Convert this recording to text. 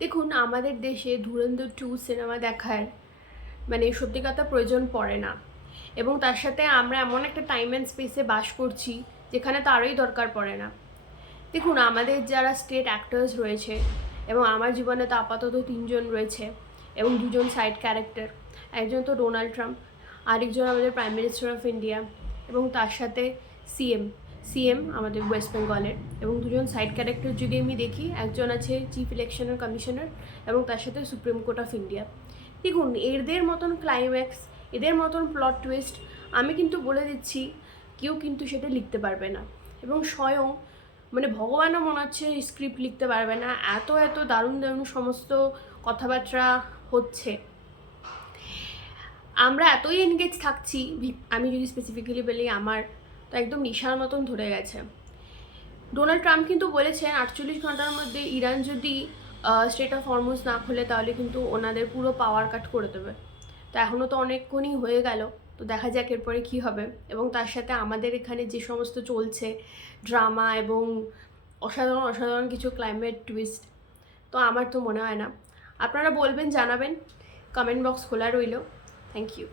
দেখুন, আমাদের দেশে ধুরন্ধর 2 সিনেমা দেখার মানে সত্যি কথা প্রয়োজন পড়ে না, এবং তার সাথে আমরা এমন একটা টাইম অ্যান্ড স্পেসে বাস করছি যেখানে তারই দরকার পড়ে না। দেখুন, আমাদের যারা স্টেট অ্যাক্টার্স রয়েছে, এবং আমার জীবনে তো আপাতত 3জন রয়েছে, এবং 2জন সাইড ক্যারেক্টার। একজন তো ডোনাল্ড ট্রাম্প, আরেকজন আমাদের প্রাইম মিনিস্টার অফ ইন্ডিয়া, এবং তার সাথে সিএম সিএম আমাদের ওয়েস্ট বেঙ্গলের। এবং 2জন সাইড ক্যারেক্টার যদি আমি দেখি, একজন আছে চিফ ইলেকশনের কমিশনার, এবং তার সাথে সুপ্রিম কোর্ট অফ ইন্ডিয়া। দেখুন, এদের মতন ক্লাইম্যাক্স, এদের মতন প্লট টুইস্ট আমি কিন্তু বলে দিচ্ছি কেউ কিন্তু সেটা লিখতে পারবে না। এবং স্বয়ং মানে ভগবানও মনে হচ্ছে স্ক্রিপ্ট লিখতে পারবে না, এত এত দারুণ দারুণ সমস্ত কথাবার্তা হচ্ছে। আমরা এতই এনগেজ থাকছি, আমি যদি স্পেসিফিক্যালি বলি, আমার তো একদম নেশার মতন ধরে গেছে। ডোনাল্ড ট্রাম্প কিন্তু বলেছেন 48 ঘন্টার মধ্যে ইরান যদি স্ট্রেট অফ হরমুজ না খোলে তাহলে কিন্তু ওনাদের পুরো পাওয়ার কাট করে দেবে। তো এখনও তো অনেকক্ষণই হয়ে গেল, তো দেখা যাক এরপরে কী হবে। এবং তার সাথে আমাদের এখানে যে সমস্ত চলছে ড্রামা এবং অসাধারণ অসাধারণ কিছু ক্লাইমেট টুইস্ট, তো আমার তো মনে হয় না। আপনারা বলবেন, জানাবেন, কমেন্ট বক্স খোলা রইল। Thank you.